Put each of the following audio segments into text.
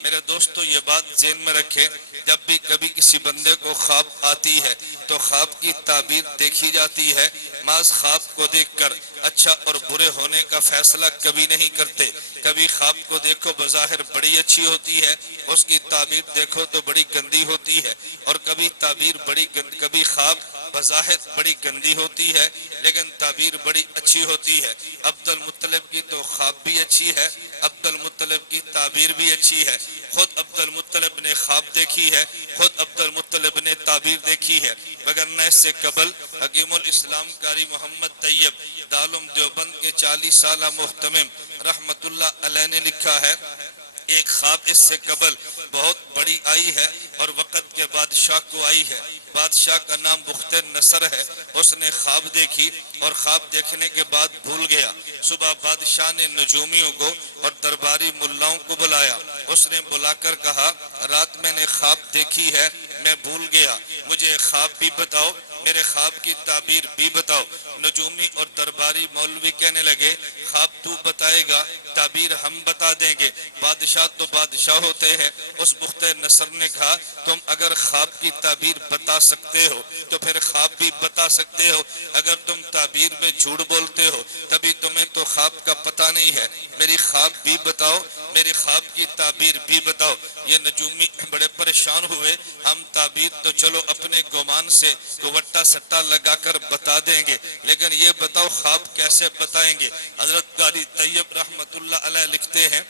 میرے دوستو یہ بات ذہن میں رکھیں، جب بھی کبھی کسی بندے کو خواب آتی ہے تو خواب کی تعبیر دیکھی جاتی ہے، محض خواب کو دیکھ کر اچھا اور برے ہونے کا فیصلہ کبھی نہیں کرتے۔ کبھی خواب کو دیکھو بظاہر بڑی اچھی ہوتی ہے، اس کی تعبیر دیکھو تو بڑی گندی ہوتی ہے، اور کبھی خواب بظاہر بڑی گندی ہوتی ہے لیکن تعبیر بڑی اچھی ہوتی ہے۔ عبد المطلب کی تو خواب بھی اچھی ہے، عبد المطلب کی تعبیر بھی اچھی ہے۔ خود عبد المطلب نے خواب دیکھی ہے، خود عبد المطلب نے تعبیر دیکھی ہے، وگرنہ اس سے قبل حکیم الاسلام قاری محمد طیب دارالعلوم دیوبند کے 40 سالہ محتمم رحمت اللہ علیہ نے لکھا ہے، ایک خواب اس سے قبل بہت بڑی آئی ہے اور وقت کے بادشاہ کو آئی ہے۔ بادشاہ کا نام بخت نصر ہے، اس نے خواب دیکھی اور خواب دیکھنے کے بعد بھول گیا۔ صبح بادشاہ نے نجومیوں کو اور درباری ملاؤں کو بلایا، اس نے بلا کر کہا رات میں نے خواب دیکھی ہے، میں بھول گیا، مجھے خواب بھی بتاؤ، میرے خواب کی تعبیر بھی بتاؤ۔ نجومی اور درباری مولوی کہنے لگے خواب تو بتائے گا، تعبیر ہم بتا دیں گے، بادشاہ تو بادشاہ ہوتے ہیں۔ اس بخت نصر نے کہا تم اگر خواب کی تعبیر بتا سکتے ہو تو پھر خواب بھی بتا سکتے ہو، اگر تم تعبیر میں جھوٹ بولتے ہو تبھی تمہیں تو خواب کا پتہ نہیں ہے، میری خواب بھی بتاؤ، میری خواب کی تعبیر بھی بتاؤ۔ یہ نجومی بڑے پریشان ہوئے، ہم تعبیر تو چلو اپنے گمان سے کوٹا سٹا لگا کر بتا دیں گے، لیکن یہ بتاؤ خواب کیسے بتائیں گے۔ حضرت قاری طیب رحمت اللہ علیہ لکھتے ہیں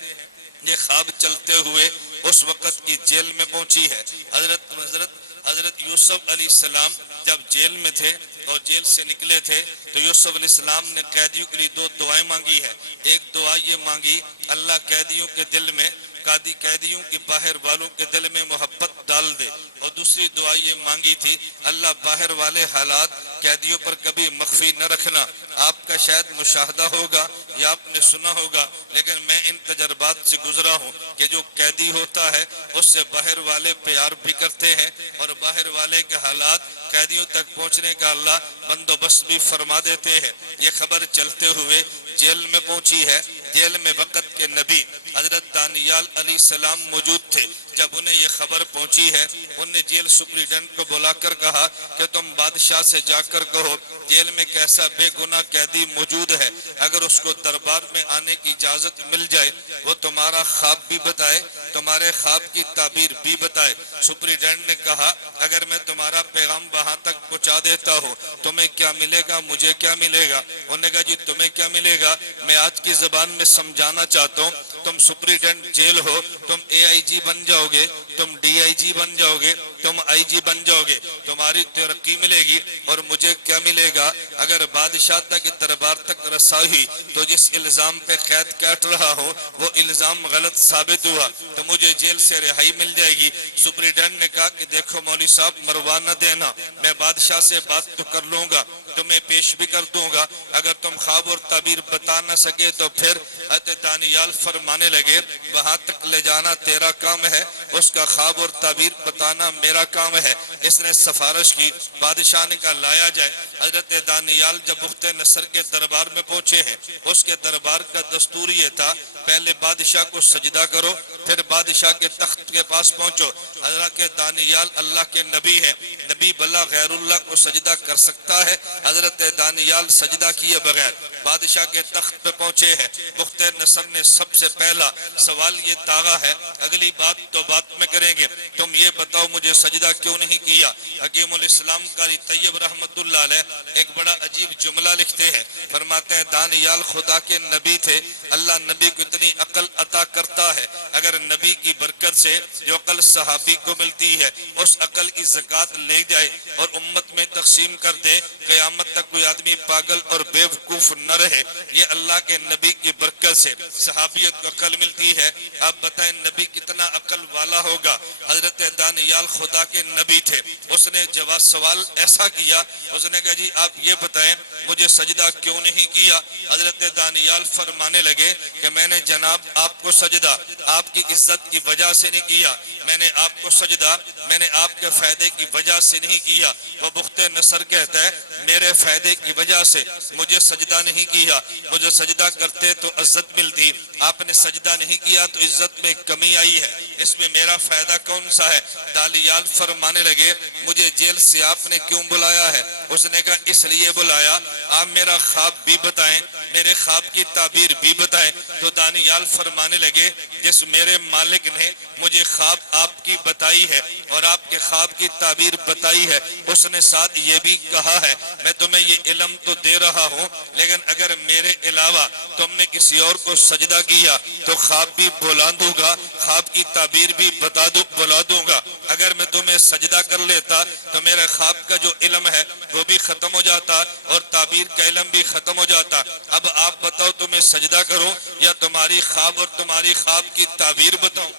یہ خواب چلتے ہوئے اس وقت کی جیل میں پہنچی ہے۔ حضرت یوسف علیہ السلام جب جیل میں تھے اور جیل سے نکلے تھے تو یوسف علیہ السلام نے قیدیوں کے لیے 2 دعائیں مانگی ہے۔ ایک دعا یہ مانگی اللہ قیدیوں کے دل میں، قیدیوں کی باہر والوں کے دل میں محبت ڈال دے، اور دوسری دعا یہ مانگی تھی اللہ باہر والے حالات قیدیوں پر کبھی مخفی نہ رکھنا۔ آپ کا شاید مشاہدہ ہوگا یا آپ نے سنا ہوگا، لیکن میں ان تجربات سے گزرا ہوں کہ جو قیدی ہوتا ہے اس سے باہر والے پیار بھی کرتے ہیں، اور باہر والے کے حالات قیدیوں تک پہنچنے کا اللہ بندوبست بھی فرما دیتے ہیں۔ یہ خبر چلتے ہوئے جیل میں پہنچی ہے۔ جیل میں وقت کے نبی حضرت دانیال علیہ السلام موجود تھے۔ جب انہیں یہ خبر پہنچی ہے انہوں نے جیل سپریڈنٹ کو بلا کر کہا کہ تم بادشاہ سے جا کر کہو جیل میں کیسا بے گناہ قیدی موجود ہے، اگر اس کو دربار میں آنے کی اجازت مل جائے وہ تمہارا خواب بھی بتائے، تمہارے خواب کی تعبیر بھی بتائے۔ سپریڈنٹ نے کہا اگر میں تمہارا پیغام وہاں تک پہنچا دیتا ہوں تمہیں کیا ملے گا، مجھے کیا ملے گا؟ انہوں نے کہا جی تمہیں کیا ملے گا، میں آج کی زبان میں سمجھانا چاہتا ہوں، تم سپریڈنٹ جیل ہو، تم AIG بن جاؤ گے، تم DIG بن جاؤ گے، تم IG بن جاؤ گے، تمہاری ترقی ملے گی، اور مجھے کیا ملے گا؟ اگر بادشاہ تک دربار تک رسائی تو جس الزام پہ قید کاٹ رہا ہوں وہ الزام غلط ثابت ہوا تو مجھے جیل سے رہائی مل جائے گی۔ سپریڈنٹ نے کہا کہ دیکھو مولوی صاحب مروا نہ دینا، میں بادشاہ سے بات تو کر لوں گا، تمہیں پیش بھی کر دوں گا، اگر تم خواب اور تعبیر بتا نہ سکے تو پھر حضرت دانیال فرمانے لگے وہاں تک لے جانا تیرا کام ہے، اس کا خواب اور تعبیر بتانا میرا کام ہے۔ اس نے سفارش کی، بادشاہ نے کہا لایا جائے۔ حضرت دانیال جب بخت نصر کے دربار میں پہنچے ہیں اس کے دربار کا دستور یہ تھا پہلے بادشاہ کو سجدہ کرو پھر بادشاہ کے تخت کے پاس پہنچو۔ حضرت دانیال اللہ کے نبی ہے، نبی بلا غیر اللہ کو سجدہ کر سکتا ہے؟ حضرت دانیال سجدہ کیے بغیر بادشاہ کے تخت پہ پہنچے ہیں۔ بخت نصر نے سب سے پہلا سوال یہ داغا ہے، اگلی بات تو بعد میں کریں گے، تم یہ بتاؤ مجھے سجدہ کیوں نہیں کیا؟ حکیم الاسلام قاری طیب رحمت اللہ علیہ ایک بڑا عجیب جملہ لکھتے ہیں، فرماتے ہیں دانیال خدا کے نبی تھے، اللہ نبی کو اتنی عقل عطا کرتا ہے، اگر نبی کی برکت سے جو عقل صحابی کو ملتی ہے اس عقل کی زکوٰۃ لے جائے اور امت میں تقسیم کر دے، قیامت تک کوئی آدمی پاگل اور بے وقوف نہ رہے۔ یہ اللہ کے نبی کی برکت سے صحابیت کو عقل ملتی ہے۔ آپ بتائیں نبی کتنا عقل والا ہوگا؟ حضرت دانیال خدا کے نبی تھے، اس نے جواب سوال ایسا کیا، اس نے کہا جی آپ یہ بتائیں مجھے سجدہ کیوں نہیں کیا؟ حضرت دانیال فرمانے لگے کہ میں نے جناب آپ کو سجدہ آپ کی عزت کی وجہ سے نہیں کیا، میں نے آپ کو سجدہ میں نے آپ کے فائدے کی وجہ سے نہیں کیا۔ وہ بخت نصر کہتا ہے میرے فائدے کی وجہ سے مجھے سجدہ نہیں کیا، مجھے سجدہ کرتے تو عزت ملتی، آپ نے سجدہ نہیں کیا تو عزت میں کمی آئی ہے۔ اس میں میرا فائدہ کون سا ہے؟ دانیال فرمانے لگے مجھے جیل سے آپ نے کیوں بلایا ہے؟ اس نے کہا اس لیے بلایا آپ میرا خواب بھی بتائیں، میرے خواب کی تعبیر بھی بتائیں۔ تو دانیال فرمانے لگے جس میرے مالک نے مجھے خواب آپ کی بتائی ہے اور آپ کے خواب کی تعبیر بتائی ہے، اس نے ساتھ یہ بھی کہا ہے میں تمہیں یہ علم تو دے رہا ہوں لیکن اگر میرے علاوہ تم نے کسی اور کو سجدہ کیا تو خواب بھی بلا دوں گا، خواب کی تعبیر بھی بلا دوں گا۔ اگر میں تمہیں سجدہ کر لیتا تو میرے خواب کا جو علم ہے وہ بھی ختم ہو جاتا اور تعبیر کا علم بھی ختم ہو جاتا۔ اب آپ بتاؤ تمہیں سجدہ کروں یا تمہاری خواب اور تمہاری خواب کی تعبیر بتاؤں؟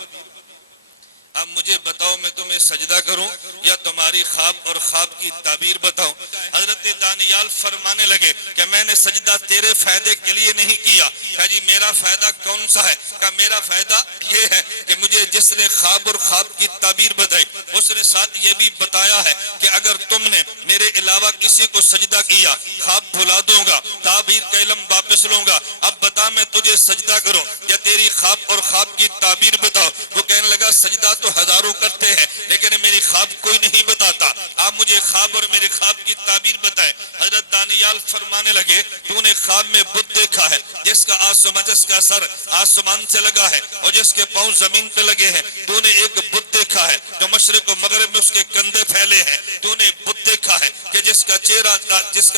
اب مجھے بتاؤ میں تمہیں سجدہ کروں یا تمہاری خواب اور خواب کی تعبیر بتاؤں؟ حضرت دانیال فرمانے لگے کہ میں نے سجدہ تیرے فائدے کے لیے نہیں کیا۔ کہا جی میرا فائدہ کون سا ہے؟ کہا میرا فائدہ یہ ہے کہ مجھے جس نے خواب اور خواب کی تعبیر بتائی اس نے ساتھ یہ بھی بتایا ہے کہ اگر تم نے میرے علاوہ کسی کو سجدہ کیا خواب بھلا دوں گا، تعبیر کا علم واپس لوں گا۔ اب بتا میں تجھے سجدہ کروں یا تیری خواب اور خواب کی تعبیر بتاؤ؟ وہ کہنے لگا سجدہ تو ہزاروں کرتے ہیں لیکن میری خواب کوئی نہیں بتاتا، آپ مجھے خواب اور میرے خواب کی تعبیر بتائیں۔ حضرت دانیال فرمانے لگے تو نے خواب میں بت دیکھا ہے جس کا سر آسمان سے لگا ہے اور جس کے پاؤں زمین پہ لگے ہیں، تو نے ایک بت دیکھا ہے جو مشرق و مغرب میں اس کے کندھے پھیلے ہیں، تو نے بت دیکھا ہے کہ جس کا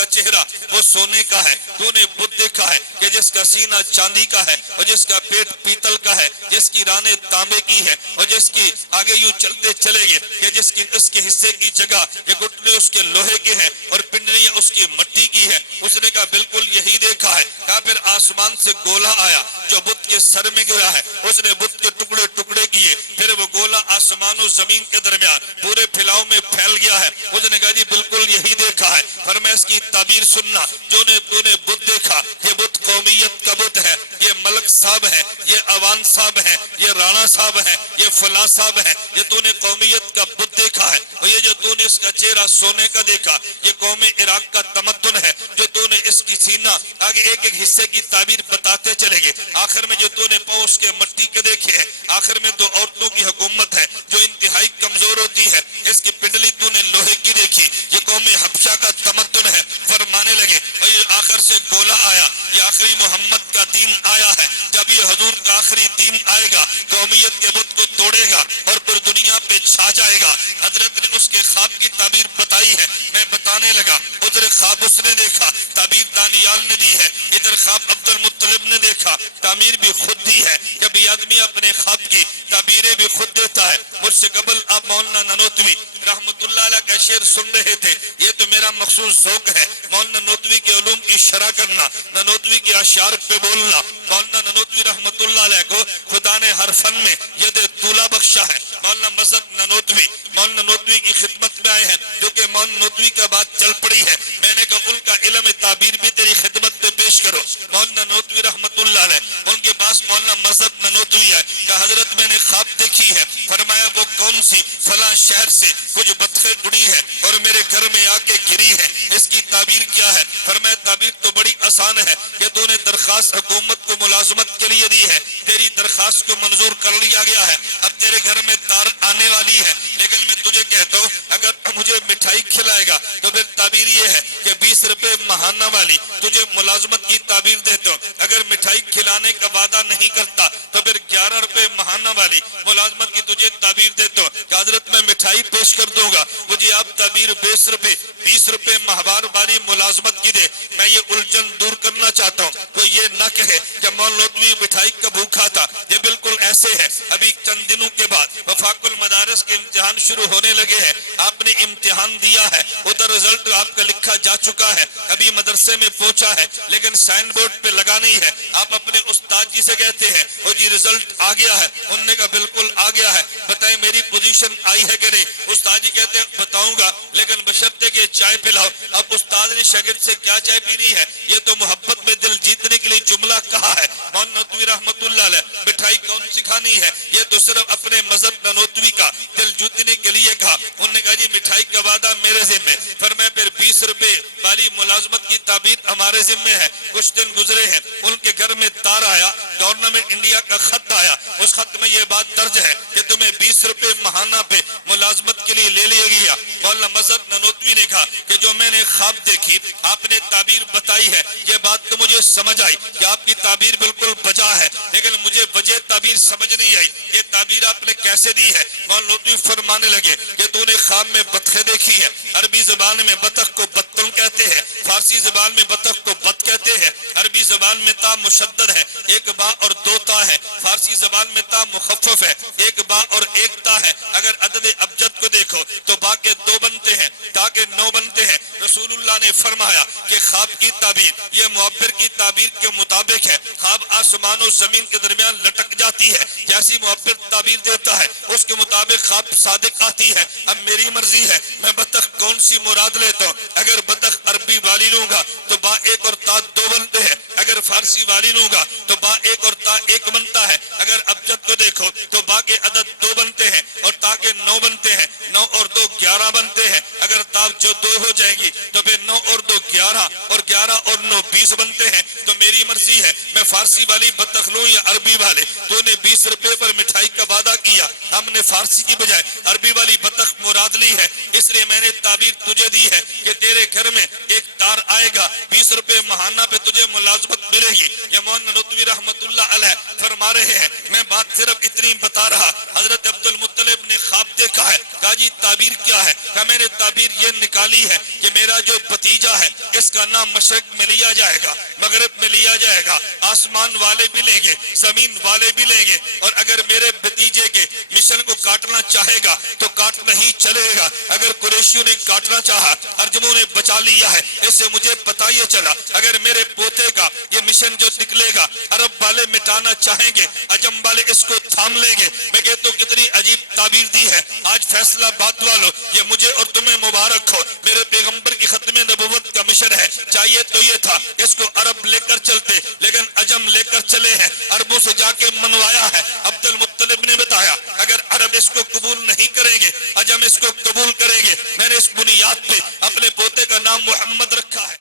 چہرہ وہ سونے کا ہے، تو نے بت دیکھا ہے کہ جس کا سینہ چاندی کا ہے اور جس کا پیٹ پیتل کا ہے، جس کی رانیں تانبے کی ہے اور جس کی آگے یوں چلتے چلے گئے کہ جس کی اس کے حصے کی جگہ یہ گھٹنے اس کے لوہے کے ہیں اور پنڈلیاں اس کی مٹی کی ہے۔ اس نے کہا بالکل یہی دیکھا ہے۔ کہا پھر آسمان سے گولا آیا جو بت کے سر میں گرا ہے، اس نے بت کے ٹکڑے ٹکڑے کیے، پھر وہ گولا آسمان و زمین کے درمیان پورے پھیلاؤ میں پھیل گیا ہے۔ اس نے کہا جی بالکل یہی دیکھا ہے۔ فرمایا اس کی تعبیر سننا، جو نے تو نے بت دیکھا یہ بت قومیت کا بت ہے، یہ ملک صاحب ہے، یہ عوان صاحب ہے، یہ رانا صاحب ہے، یہ فلاں صاحب ہے، یہ تو نے قومیت کا بت دیکھا ہے اور یہ جو تو نے اس کا چہرہ سونے کا دیکھا یہ قوم عراق کا تمدن ہے، جو تو نے اس کی سینہ آگے ایک ایک حصے کی تعبیر بتاتے چلے گئے، آخر میں جو تو نے پاؤں اس کے مٹی کے دیکھے ہیں، آخر میں تو عورتوں کی حکومت ہے جو انتہائی کمزور ہوتی ہے، اس کی پنڈلی تو نے لوہے کی دیکھی، یہ قوم حبشہ کا تمدن ہے۔ فرمانے لگے اور یہ آخر سے گولا آیا، یہ آخری محمد کا دین آیا ہے، جب یہ حضور کا آخری دین آئے گا قومیت کے بت کو توڑے گا اور پھر دنیا پہ چھا جائے گا۔ حضرت نے اس کے خواب کی تعبیر بتائی ہے، میں بتانے لگا ادھر خواب اس نے دیکھا، تعبیر دانیال نے دی ہے، ادھر خواب عبد المطلب نے دیکھا، تعبیر بھی خود دی ہے۔ کبھی آدمی اپنے خواب کی تعبیریں بھی خود دیتا ہے۔ مجھ سے قبل آپ مولانا ننوتوی رحمت اللہ علیہ کا شعر سن رہے تھے، یہ تو میرا مخصوص ذوق ہے مولانا ننوتوی کے علوم کی شرح کرنا، ننوتوی کے اشعار پہ بولنا۔ مولانا ننوتوی رحمت اللہ علیہ کو خدا نے ہر فن میں ید طولہ بخشا ہے۔ مولانا مذہب ننوتوی مولانا ننوتوی کی خدمت میں آئے ہیں کیونکہ مولانا ننوتوی کا بات چل پڑی ہے، میں نے کہا ان کا علم تعبیر بھی تیری خدمت پہ پیش کرو۔ مولانا ننوتوی رحمت اللہ علیہ ان کے پاس مولانا مذہب ننوتوی ہے کہ حضرت میں نے خواب دیکھی ہے، فرمایا وہ کون سی؟ فلاں شہر سے کچھ بطخیں اڑی ہے اور میرے گھر میں آ کے گری ہے، اس کی تعبیر کیا ہے؟ فرمایا تعبیر تو بڑی آسان ہے کہ تو نے درخواست حکومت کو ملازمت کے لیے دی ہے، تیری درخواست کو منظور کر لیا گیا ہے، اب تیرے گھر میں تار آنے والی ہے، لیکن میں تجھے کہتا ہوں اگر مجھے مٹھائی کھلائے گا تو پھر تعبیر یہ ہے کہ 20 روپے ماہانہ والی تجھے ملازمت کی تعبیر دیتا ہوں، اگر مٹھائی کھلانے کا وعدہ نہیں کرتا تو پھر 11 روپے ماہانہ والی ملازمت کی تجھے تعبیر دیتا ہوں کہ حضرت میں مٹھائی پیش کر دوں گا، مجھے آپ تعبیر 20 روپے ماہوار والی ملازمت کی دے۔ میں یہ الجھن دور کرنا چاہتا ہوں، تو یہ نہ کہے کہ مولانا ننوتوی مٹھائی کا بھوکا تھا، یہ بالکل ایسے ہے۔ ابھی چند دنوں کے بعد وفاق المدارس کے امتحان شروع ہونے لگے ہیں، آپ نے امتحان دیا ہے، ادھر رزلٹ آپ کا لکھا جا چکا ہے، ابھی مدرسے میں پہنچا ہے لیکن سائن بورڈ پہ لگا نہیں ہے۔ آپ اپنے استاد جی سے کہتے ہیں وہ جی رزلٹ آ گیا ہے، انہوں نے کہا بالکل آ گیا ہے، بتائیں میری پوزیشن آئی ہے کہ نہیں؟ استاد جی کہتے ہیں بتاؤں گا لیکن بشرطے کہ چائے پلاؤ۔ اب استاد نے شاگرد سے کیا چائے پینی ہے؟ یہ تو محبت میں دل جیتنے کے لیے جملہ کہا ہے۔ مولانا ننوتوی رحمت اللہ علیہ مٹھائی کون سکھانی ہے؟ یہ تو صرف اپنے مذہب ننوتوی کا دل جیتنے کے لیے کہا۔ انہوں نے کہا جی مٹھائی کا وعدہ میرے ذمہ، فرمایا پھر 20 روپے والی ملازمت کی تعبیر ہمارے ذمہ ہے۔ کچھ دن گزرے ہیں، ان کے گھر میں تار آیا، گورنمنٹ گورنمنٹ انڈیا کا خط آیا، اس خط میں یہ بات درج ہے کہ تمہیں 20 روپے ماہانہ پہ ملازمت کے لیے لے لیا گیا۔ مولانا مظہر نانوتوی نے کہا کہ جو میں نے خواب دیکھی، آپ نے تعبیر بتائی ہے، یہ بات تو مجھے سمجھ آئی کہ آپ کی تعبیر بالکل بجا ہے، لیکن مجھے وجہ تعبیر سمجھ نہیں آئی، یہ تعبیر آپ نے کیسے دی ہے؟ مولانا نانوتوی فرمانے لگے کہ تو نے خواب میں بطخیں دیکھی ہے، عربی زبان میں بطخ کو بطن کہتے ہیں، فارسی زبان میں بطخ کو بط کہتے ہیں، عربی زبان میں تا مشدد ہے، ایک با اور دو تا ہے، فارسی زبان میں تا مخفف ہے، ایک با اور ایک تا ہے۔ اگر عدد ابجد کو دیکھو تو با کے 2 بنتے ہیں، تا کے 9 بنتے ہیں۔ رسول اللہ نے فرمایا کہ خواب کی تعبیر یہ معبر کی تعبیر کے مطابق ہے، خواب آسمان و زمین کے درمیان لٹک جاتی ہے، جیسی معبر تعبیر دیتا ہے اس کے مطابق خواب صادق آتی ہے۔ اب میری مرضی ہے میں بطخ کون سی مراد لیتا ہوں، اگر بطخ عربی والی لوں گا تو با 1 اور تا 2 بنتے ہیں، اگر فارسی والی لوں گا تو با 1 اور تا 1 بنتا ہے، اگر ابجد کو دیکھو تو با کے عدد 2 بنتے ہیں اور تا کے 9 بنتے ہیں، 9 اور 2 11 بنتے ہیں، اگر تا جو 2 ہو جائے گی تو پھر 9 اور 2 11 اور 11 اور 9 20 بنتے ہیں۔ تو میری مرضی ہے میں فارسی والی بطخ لوں یا عربی والے؟ تو نے 20 روپے پر مٹھائی کا وعدہ کیا، ہم نے فارسی کی بجائے عربی والی بطخ مراد لی ہے، اس لیے میں نے تعبیر تجھے دی ہے کہ تیرے گھر میں ایک تار آئے گا، 20 روپے ماہانہ پہ تجھے ملازمت ملے گی۔ یہ مولانا نانوتوی رحمت اللہ علیہ فرما رہے ہیں، میں بات صرف اتنی بتا رہا، حضرت عبد المطلب نے خواب دیکھا ہے، کہا جی تعبیر کیا ہے؟ کہا میں نے تعبیر یہ نکالی ہے کہ میرا جو بھتیجا ہے اس کا نام مشرق میں لیا جائے گا، مغرب میں لیا جائے گا، آسمان والے بھی لیں گے، زمین والے بھی لیں گے، اور اگر میرے بھتیجے کے مشن کو کاٹنا چاہے گا تو کاٹنا ہی چلے گا۔ اگر قریشیوں نے کاٹنا چاہا، ارجموں نے بچا لیا ہے، اس سے مجھے پتہ یہ چلا اگر میرے پوتے کا یہ مشن جو نکلے گا عرب والے مٹانا چاہیں گے، عجم والے اس کو تھام لیں گے۔ میں کہتا ہوں کتنی عجیب تعبیر دی ہے۔ آج فیصلہ بات والو یہ مجھے اور تمہیں مبارک ہو، میرے پیغمبر کی ختم نبوت کا مشن ہے، چاہیے تو یہ تھا اس کو عرب لے کر چلتے، لیکن عجم لے کر چلے ہیں، عربوں سے جا کے منوایا ہے۔ عبد المطلب نے بتایا اگر عرب اس کو قبول نہیں کریں گے، عجم اس کو قبول کریں گے، میں نے اس بنیاد پہ اپنے پوتے کا نام محمد رکھا ہے۔